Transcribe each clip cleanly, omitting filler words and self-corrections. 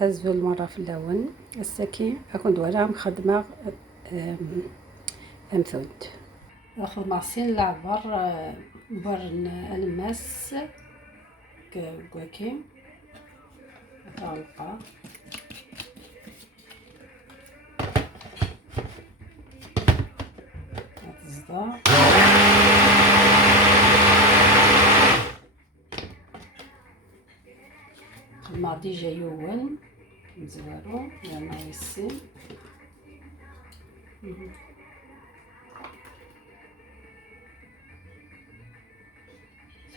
أزول مرة في اللون السكين أكون دوالها مخدمة أمثود أخذ معصين العبر بر الماس كواكي طالقة الصداع الماضي جايون نزوارو لما يسين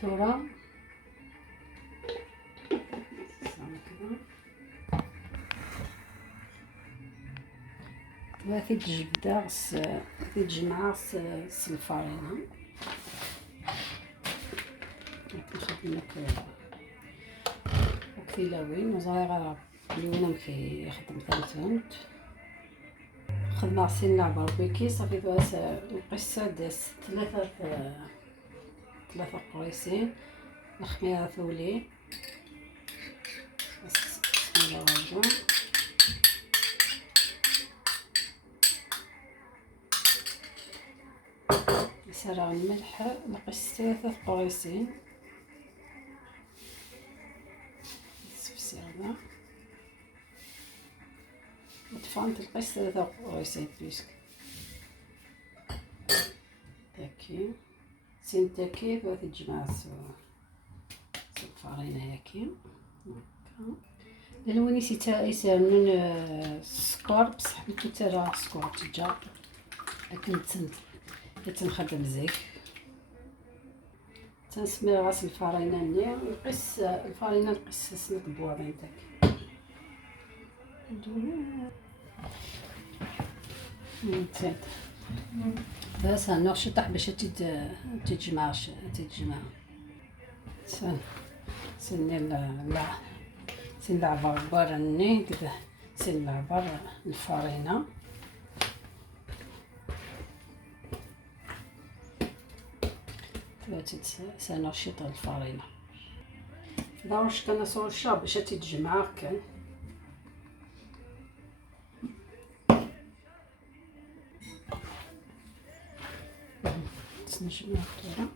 ثورة وفي الجبدة في الجمعة الفارينة نخدم لك وكثيلاوين وزايغة اليونا مكي يخدم ثالثونت خدمة عصين العبر بيكي صافي دواس القصة داس ثلاثة قريسين الخميرة ثولي بسم الله الرحمن سرع الملح نقص ثلاثة قريسين هذا وطفانت القص ثلاثة قريسين بيسك تاكي سين تاكي ثلاثة جماعة الفارينة هاكي للوني سيتا يسالون السكر بصح مكترا السكر تجا لكن تنخدم زيك تنسمي راس الفارينة مليح نقص الفارينة نقص سنة بواطين تاعك نسيت بس نرشطح باش تتجمع سن العبر براني كذا سن العبر الفارينة سنرشط الفارينة داوش كان صور الشاب باش تتجمع كان نجمع كده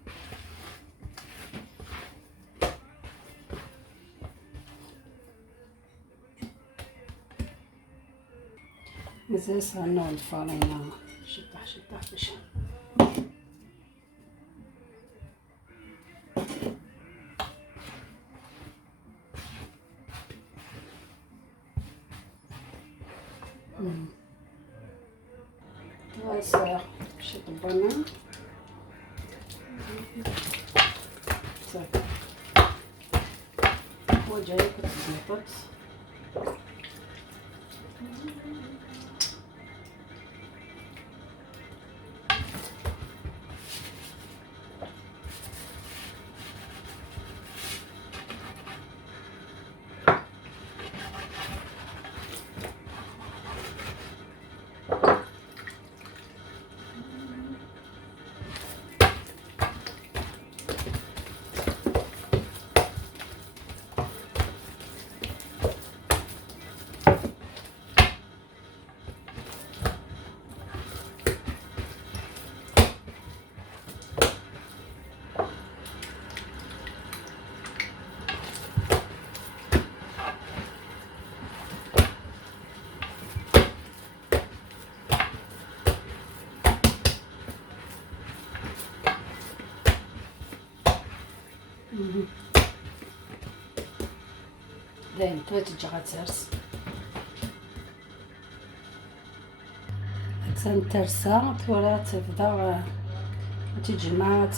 مازال صنعوا الفارينة شطح باش واسع شي طبانة صافي وجاي كتزيطط داين ثلاثة غترس تنترسا ثورة تبدا تجمع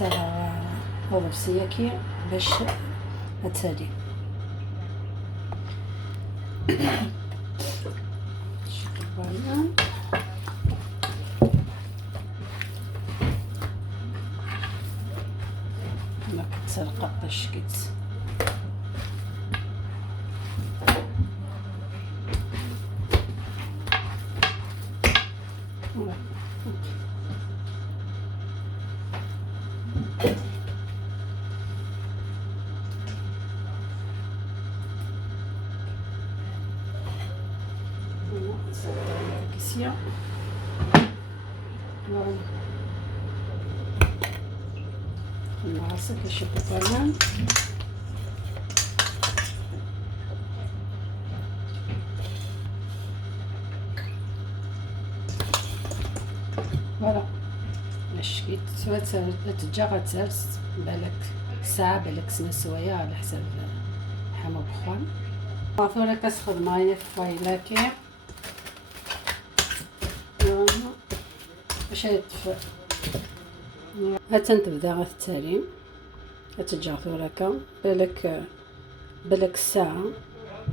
هذا بسياكي باش تسالي شكرا ما كتسرق باش كيسيا نعصر كيشوف الفرمان. فوالا باش كي تجا غتهرس بالك ساعة بالك سنة سوايع على حساب حما بخوان. الفاتورة كتاخد معايا فايلاكي باش يطفى. ها تنبدا غتالي هتجا ثوركا بالك الساعة